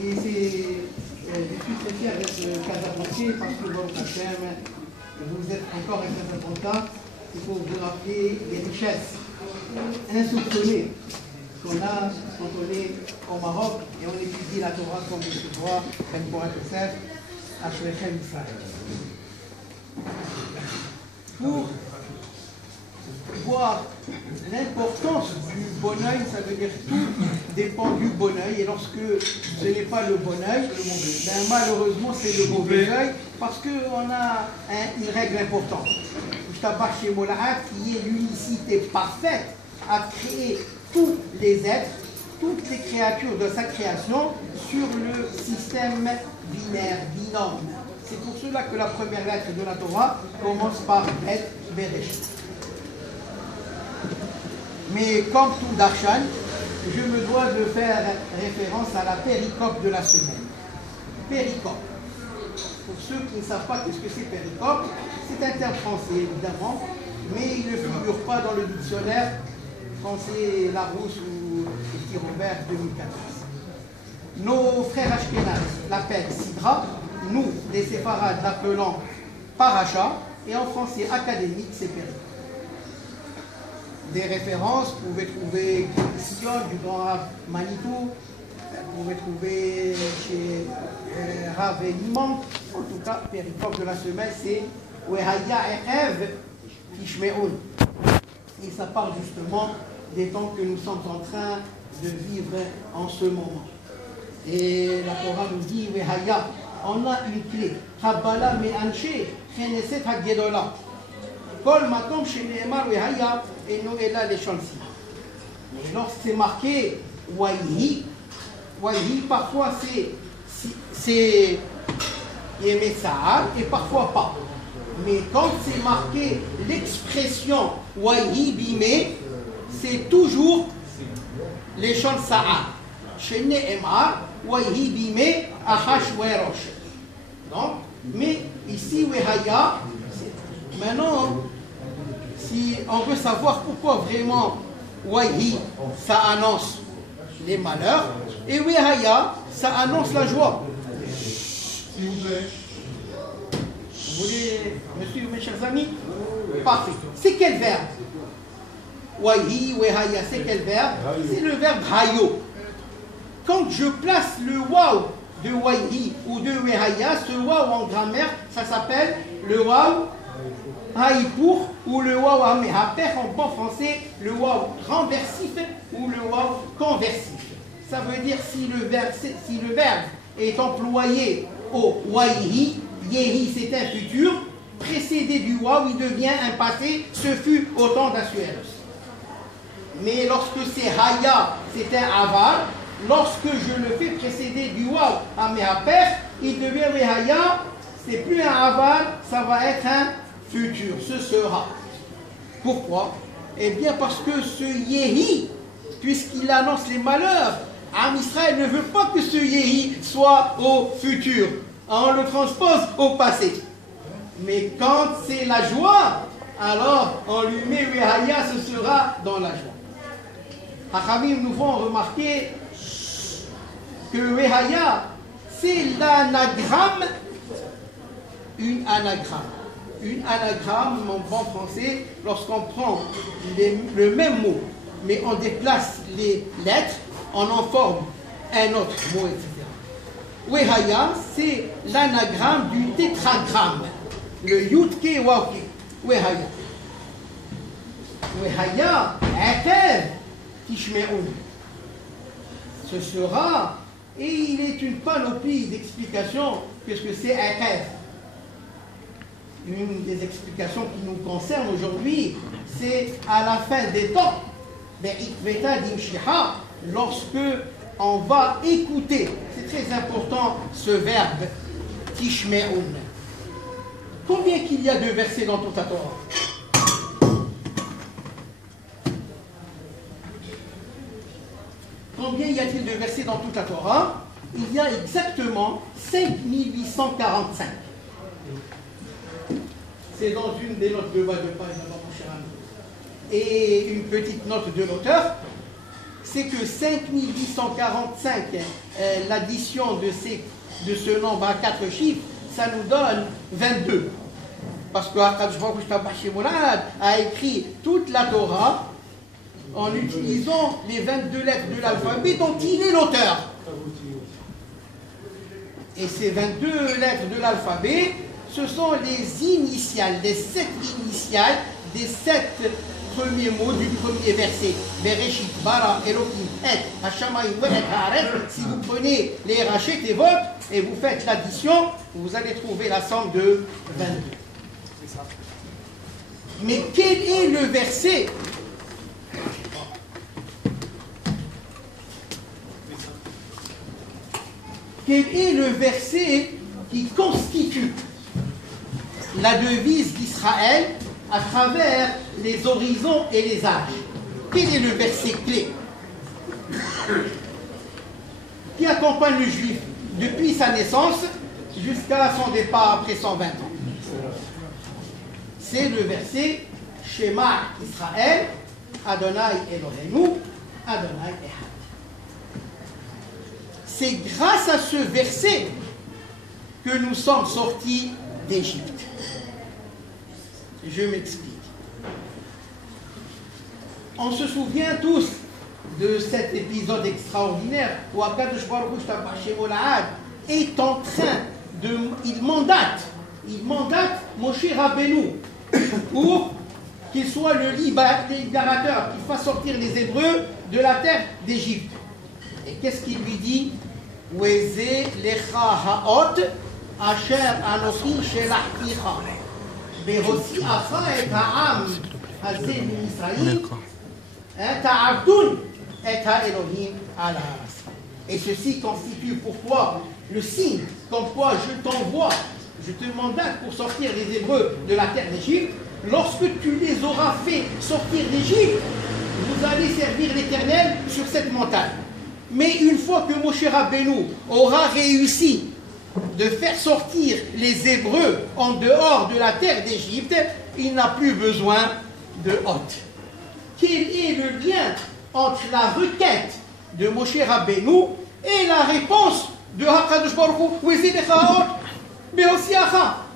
Et je suis très fier d'être Casablancais parce que vous êtes encore un Casablanca. Il faut vous rappeler les richesses insoupçonnées qu'on a quand on est au Maroc et on étudie la Torah comme il se doit, comme pour être Yosef, à Shrechem Israël. Pour voir l'importance du bon oeil, ça veut dire tout dépend du bon oeil, et lorsque ce n'est pas le bon oeil, ben malheureusement c'est le mauvais oeil, parce qu'on a une règle importante. Chez Molahat, qui est l'unicité parfaite à créer tous les êtres, toutes les créatures de sa création sur le système binaire, binôme. C'est pour cela que la première lettre de la Torah commence par Bet Bereshit. Mais comme tout Darshan, je me dois de faire référence à la péricope de la semaine. Péricope. Pour ceux qui ne savent pas ce que c'est péricope, c'est un terme français évidemment, mais il ne figure pas dans le dictionnaire français Larousse ou Petit Robert 2014. Nos frères Ashkenaz l'appellent Sidra, nous, les séfarades, l'appelons Paracha, et en français académique, c'est péricope. Des références, vous pouvez trouver Sion du grand Rav Manitou, vous pouvez trouver chez Rav Eliman. En tout cas, péricope de la semaine, c'est Wehaya Erev Tishme'un. Et ça parle justement des temps que nous sommes en train de vivre en ce moment. Et la Torah nous dit Wehaya, on a une clé. Kabbalah me'anche cheneset hagedola. Kol makom shene'emar Wehaya et Noëlla les chansi. Mais lorsque c'est marqué Waihi, parfois c'est Yemetsahar et parfois pas. Mais quand c'est marqué l'expression Waihi Bimé, c'est toujours les chants Sa'ar. Shene Emar, Waihi Bimé, Ahash Werosh. Donc, mais ici, Wehaya, maintenant, si on veut savoir pourquoi vraiment Waihi, ça annonce les malheurs, et Wehaya, ça annonce la joie. S'il vous plaît. Vous voulez, monsieur, mes chers amis? Parfait. C'est quel verbe? Waihi, Wehaya, c'est quel verbe? C'est le verbe Hayo. Quand je place le waw de Waihi ou de Wehaya, ce waw en grammaire, ça s'appelle le waw Haïpour ou le waw Amehaper en bon français, le waw renversif ou le waw conversif. Ça veut dire si le verbe est employé au Waihi, Yehi c'est un futur, précédé du waw, il devient un passé, ce fut au temps d'Asuérus. Mais lorsque c'est Haya, c'est un aval, lorsque je le fais précéder du waw à Mehaper, il devient Wehaya, c'est plus un aval, ça va être un futur, ce sera. Pourquoi? Eh bien parce que ce Yehi, puisqu'il annonce les malheurs, Am Israël ne veut pas que ce Yehi soit au futur. On le transpose au passé. Mais quand c'est la joie, alors on lui met Wehaya, ce sera dans la joie. Hachamim nous font remarquer que Wehaya, c'est l'anagramme, une anagramme. Une anagramme, en bon français, lorsqu'on prend le même mot, mais on déplace les lettres, on en forme un autre mot, etc. Wehaya, c'est l'anagramme du tétragramme, le Yudke Wauke. Wehaya. Wehaya, Ekev Tishme'un. Ce sera, et il est une panoplie d'explications, puisque c'est Ekev. Une des explications qui nous concerne aujourd'hui, c'est à la fin des temps, lorsque on va écouter. C'est très important ce verbe, Tishme'un. Combien qu'il y a de versets dans toute la Torah? Combien y a-t-il de versets dans toute la Torah? Il y a exactement 5845. C'est dans une des notes de bas de page, mon cher ami. Et une petite note de l'auteur, c'est que 5845, l'addition de ce nombre à 4 chiffres, ça nous donne 22. Parce que Akadosh Baruch Hu a écrit toute la Torah en utilisant les 22 lettres de l'alphabet dont il est l'auteur. Et ces 22 lettres de l'alphabet, ce sont les initiales, les 7 initiales des 7 premiers mots du premier verset. Bereshit, Bara, Elohim, Et, Hashamayim, Et, Haaretz. Si vous prenez les rachets et votes et vous faites l'addition, vous allez trouver la somme de 22. Mais quel est le verset Quel est le verset qui constitue la devise d'Israël à travers les horizons et les âges? Quel est le verset clé qui accompagne le juif depuis sa naissance jusqu'à son départ après 120 ans? C'est le verset Shema Israël, Adonai Eloheinu, Adonai Echad. C'est grâce à ce verset que nous sommes sortis d'Égypte. Je m'explique. On se souvient tous de cet épisode extraordinaire où Akadosh Baruch Hu est en train de... Il mandate Moshe Rabbeinu pour qu'il soit le libérateur, qu'il fasse sortir les Hébreux de la terre d'Égypte. Et qu'est-ce qu'il lui dit? Weze lecha haot asher anochi shelachticha behotziacha et ha'am hazeh mi'Israïl ta'avdun et ha'Elohim ala ha'aras. Et ceci constitue pour toi le signe comme quoi je t'envoie, je te mandate pour sortir les Hébreux de la terre d'Égypte. Lorsque tu les auras fait sortir d'Égypte, vous allez servir l'Éternel sur cette montagne. Mais une fois que Moshe Rabbeinu aura réussi de faire sortir les Hébreux en dehors de la terre d'Égypte, il n'a plus besoin de hôte. Quel est le lien entre la requête de Moshe Rabbeinu et la réponse de HaKadosh Baruch Hu?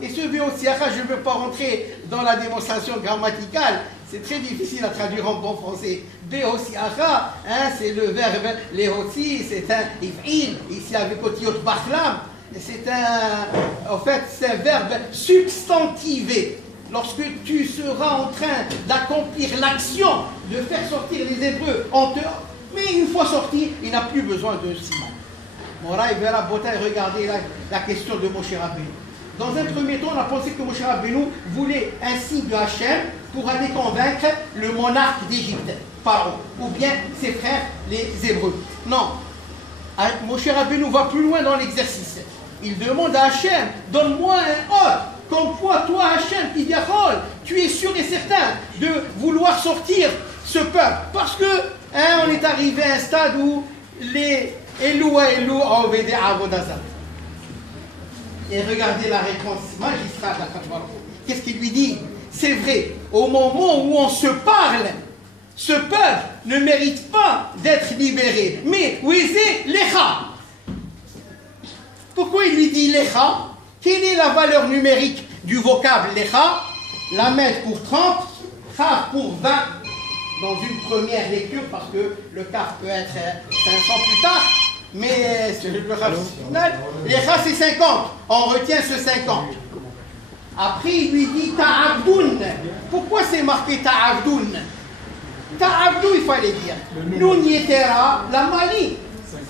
Et ce Beotsiacha, je ne veux pas rentrer dans la démonstration grammaticale, c'est très difficile à traduire en bon français. Beotsiacha, c'est le verbe lehotzi, c'est un if'il, ici avec otiot bachlam, c'est un verbe substantivé. Lorsque tu seras en train d'accomplir l'action de faire sortir les Hébreux en dehors, mais une fois sorti, il n'a plus besoin de siman. Moraï Vera Botaï, regardez la question de Moshe Rabbeinu. Dans un premier temps, on a pensé que Moshe Rabbeinu voulait un signe de Hachem pour aller convaincre le monarque d'Égypte, Pharaon, ou bien ses frères, les Hébreux. Non, Moshe Rabbeinu va plus loin dans l'exercice. Il demande à Hachem, donne-moi un hôte, comme quoi toi Hachem, tu es sûr et certain de vouloir sortir ce peuple. Parce que on est arrivé à un stade où les Elou a obéi à Avodazat. Et regardez la réponse magistrale d'Akadosh. Qu'est-ce qu'il lui dit? C'est vrai, au moment où on se parle, ce peuple ne mérite pas d'être libéré. Mais Wézé Lecha. Pourquoi il lui dit Lecha? Quelle est la valeur numérique du vocable Lecha? La mettre pour 30, Kaf pour 20 dans une première lecture, parce que le Kaf peut être 500 plus tard. Mais le Rav final, les Rav c'est 50, on retient ce 50. Après il lui dit Ta'avdoun. Pourquoi c'est marqué Ta'avdoun? Ta'avdou il fallait dire. Noun yetera la mali.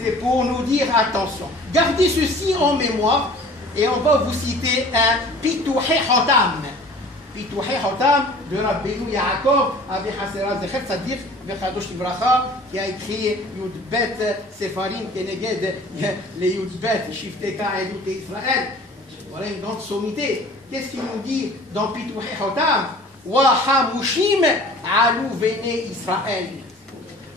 C'est pour nous dire attention. Gardez ceci en mémoire et on va vous citer un Pitouhé Hotam. Pitouhé Hotam de Rabbeinu Yaakov avec Hasera Zechet, c'est-à-dire Vechadosh Ibracha, qui a écrit Yudbet Sefarim Keneged, les Yudbet, Shifteka et Israël. Voilà une grande sommité. Qu'est-ce qu'il nous dit dans Pitouhé Hotam? Wa Hamushim Alou Vene Israël.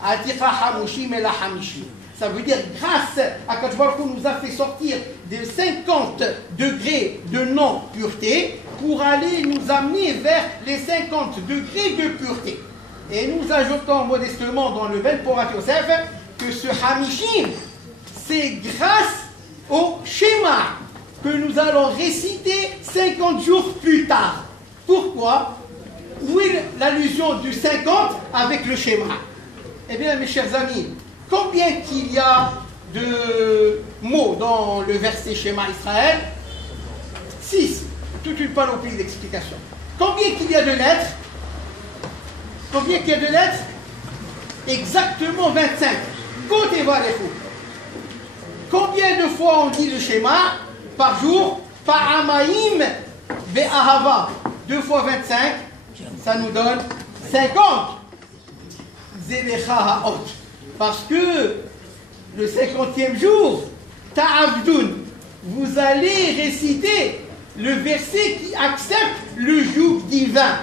Atika Hamushim et la Hamishim. Ça veut dire grâce à Akadosh Baruch Hu nous a fait sortir de 50 degrés de non-pureté pour aller nous amener vers les 50 degrés de pureté. Et nous ajoutons modestement dans le Ben Porat Yosef que ce Hamishim, c'est grâce au schéma que nous allons réciter 50 jours plus tard. Pourquoi? Où est l'allusion du 50 avec le schéma? Eh bien, mes chers amis, combien qu'il y a de mots dans le verset schéma Israël? 6. Toute une panoplie d'explications. Combien qu'il y a de lettres? Combien qu'il y a de lettres? Exactement 25. Comptez voir les fous. Combien de fois on dit le schéma par jour? Pa'amaim ve'ahava. 2 fois 25, ça nous donne 50. Zelecha ha'ot. Parce que le 50e jour, ta'avdun, vous allez réciter le verset qui accepte le joug divin.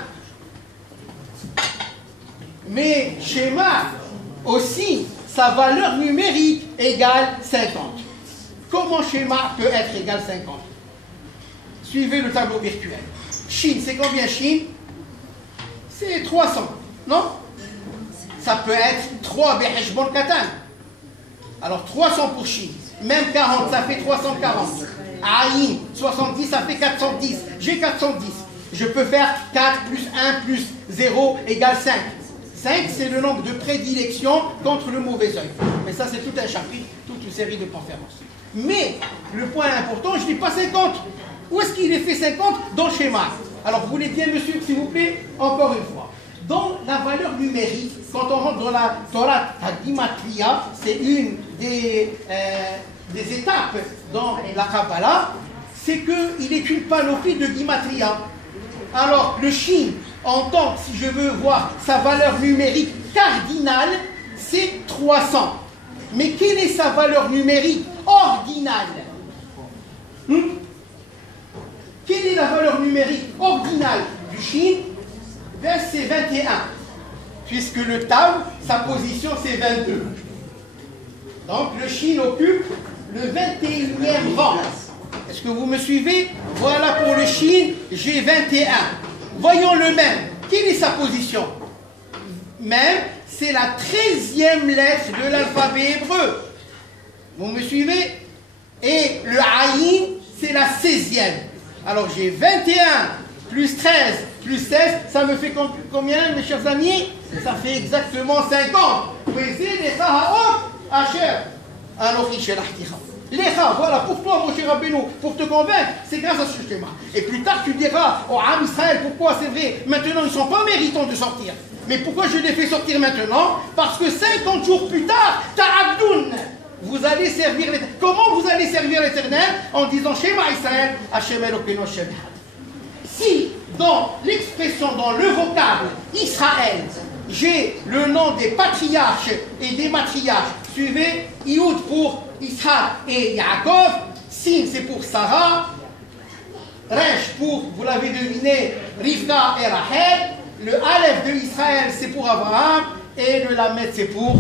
Mais schéma aussi, sa valeur numérique égale 50. Comment schéma peut être égal 50? Suivez le tableau virtuel. Chine, c'est combien Chine? C'est 300, non? Ça peut être 3 Beheshbon Katan. Alors 300 pour Chine. Même 40, ça fait 340. Aïn, 70, ça fait 410. J'ai 410. Je peux faire 4 plus 1 plus 0 égale 5. 5, c'est le nombre de prédilection contre le mauvais œil. Mais ça, c'est tout un chapitre, toute une série de conférences. Mais, le point important, je ne dis pas 50. Où est-ce qu'il est fait 50? Dans le schéma. Alors, vous voulez bien me suivre, s'il vous plaît? Encore une fois. Dans la valeur numérique, quand on rentre dans la Torah Hadimatria, c'est une des étapes dans la Kabbalah, c'est qu'il est une panoplie de Gimatria. Alors, le Shin, en tant que, si je veux voir sa valeur numérique cardinale, c'est 300. Mais quelle est sa valeur numérique ordinale? Quelle est la valeur numérique ordinale du Shin? Ben, c'est 21. Puisque le Tav, sa position, c'est 22. Donc, le Shin occupe le 21e rang. Est-ce que vous me suivez? Voilà pour le Shin, j'ai 21. Voyons le même. Quelle est sa position? Même, c'est la 13e lettre de l'alphabet hébreu. Vous me suivez? Et le Aïn, c'est la 16e. Alors j'ai 21 plus 13 plus 16, ça me fait combien, mes chers amis? Ça fait exactement 50. Lecha, voilà, pour toi, mon cher Rabbeinu, pour te convaincre, c'est grâce à ce schéma. Et plus tard, tu diras au Am Israël, pourquoi c'est vrai, maintenant ils ne sont pas méritants de sortir. Mais pourquoi je les fais sortir maintenant? Parce que 50 jours plus tard, Ta'abdoun, vous allez servir l'Éternel. Comment vous allez servir l'Éternel? En disant Shema Israël, Hashem Elokeinu Hashem Echad. Si, dans l'expression, dans le vocable Israël, j'ai le nom des patriarches et des matriarches, suivez, Ioud pour Ishaq et Yaakov, Sin c'est pour Sarah, Resh pour, vous l'avez deviné, Rivka et Rachel, le Aleph de Israël c'est pour Abraham et le Lamed c'est pour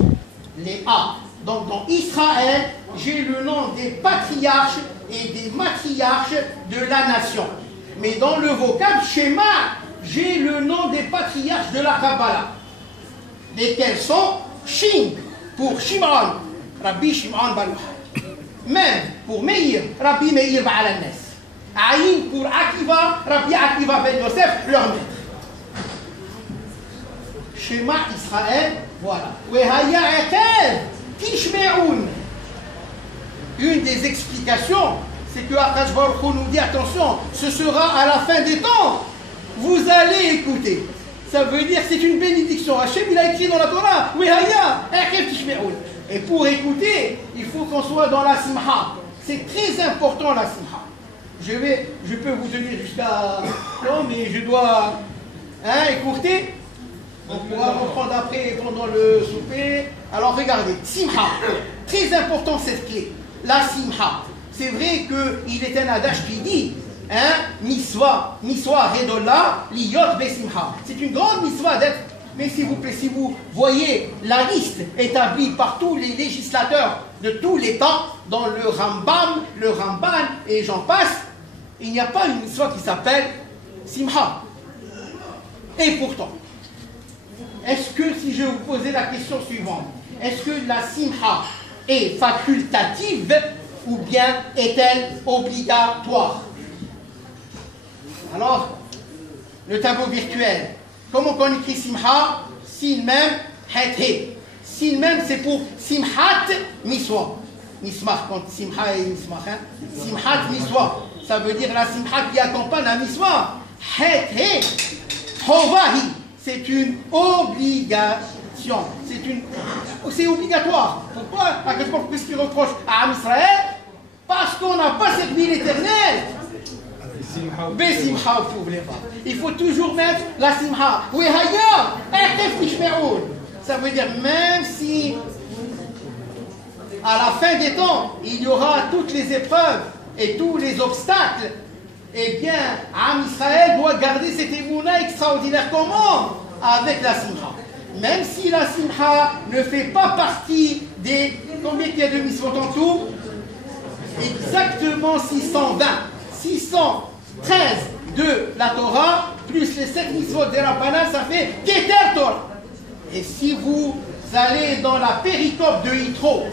Léa. Donc dans Israël, j'ai le nom des patriarches et des matriarches de la nation. Mais dans le vocable schéma, j'ai le nom des patriarches de la Kabbalah, lesquels sont Shin pour Shimon, Rabbi Shimon Bar Yochai. Même pour Meir, Rabbi Meir Baal HaNes. Aïn pour Akiva, Rabbi Akiva Ben Yosef, leur maître. Schéma Israël, voilà. Wehaya Ekev Tishme'un. Une des explications, c'est que Akash Baruch Hu nous dit attention, ce sera à la fin des temps. Vous allez écouter. Ça veut dire c'est une bénédiction. Hachem, il a écrit dans la Torah, Wehaya Ekev Tishme'un. Et pour écouter, il faut qu'on soit dans la simha. C'est très important la simha. Je peux vous tenir jusqu'à... Non, mais je dois écourter. On pourra reprendre après pendant le souper. Alors regardez, simha. Très important cette clé. La simha. C'est vrai qu'il est un adage qui dit Miswa redola liyot besimha. C'est une grande miswa d'être. Mais s'il vous plaît, si vous voyez la liste établie par tous les législateurs de tous les temps, dans le Rambam, le Ramban et j'en passe, il n'y a pas une histoire qui s'appelle Simha. Et pourtant, est-ce que si je vous posais la question suivante, est-ce que la simha est facultative ou bien est-elle obligatoire? Alors, le tableau virtuel, comment on écrit simha? Sin même, het he. Sin même, c'est pour simhat miswa. Mismah, quand simha et mismah, hein? Simhat miswa, ça veut dire la simha qui accompagne la miswa. Het he, hovahi, c'est une obligation. C'est obligatoire. Pourquoi? Qu'est-ce qu'il reproche à Am Israël? Parce qu'on n'a pas servi l'Éternel. Il faut toujours mettre la simha. Ça veut dire même si à la fin des temps il y aura toutes les épreuves et tous les obstacles, eh bien Am Israël doit garder cette émouna extraordinaire. Comment? Avec la simha. Même si la simha ne fait pas partie des... Combien il y a de mitzvot en tout? Exactement 620. 613 de la Torah, plus les 7 mitzvot des Rabbanan, ça fait Keter Torah. Et si vous allez dans la péricope de Yitro,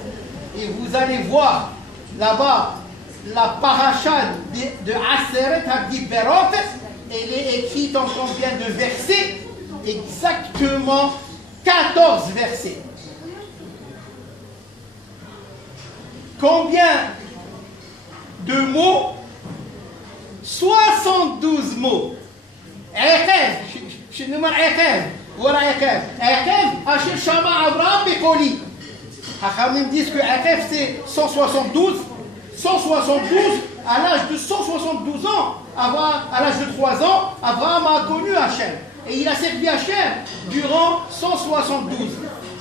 et vous allez voir là-bas la paracha de Aseret HaDiberot, elle est écrite en combien de versets? Exactement 14 versets. Combien de mots? 72 mots. Aqab, je nomme Aqab. Voilà Aqab. Aqab, Hachir Shama Abraham Bekoli. Hachamim disent que Aqab c'est 172. 172, à l'âge de 172 ans, à l'âge de 3 ans, Abraham a connu Hachem. Et il a servi Hachem durant 172.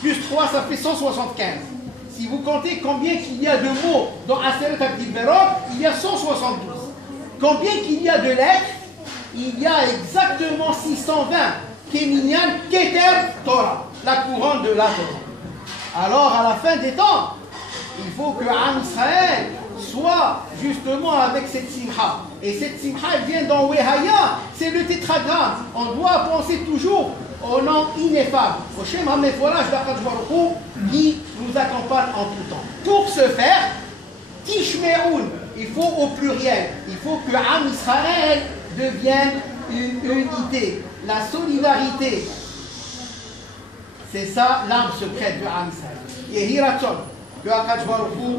Plus 3, ça fait 175. Si vous comptez combien qu'il y a de mots dans Aseret HaDiberot, il y a 172. Combien qu'il y a de lettres? Il y a exactement 620. Keminyan Keter Torah, la couronne de la Torah. Alors, à la fin des temps, il faut que Am Israël soit justement avec cette simha. Et cette simha, elle vient dans Wehaya, c'est le tétragramme. On doit penser toujours au nom ineffable, au Shem HaMeforach d'Akadosh Baruch Hu, qui nous accompagne en tout temps. Pour ce faire, Tishme'un, il faut au pluriel, il faut que Am Israël devienne une unité, la solidarité. C'est ça l'arme secrète de Am Israël. Et Hiraton, que Akadosh Baruch Hu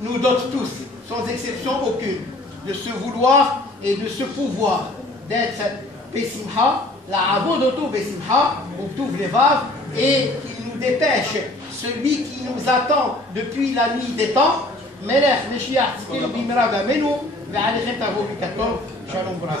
nous dote tous, sans exception aucune, de ce vouloir et de ce pouvoir d'être Besimha, la Avodoto Besimha, ou Touv Levav, et qu'il nous dépêche, celui qui nous attend depuis la nuit des temps, Melech Meshiach Tzidkenu Bimera V'Amenu, Ve'alechem Tavo Bikaton, Shalom Bra.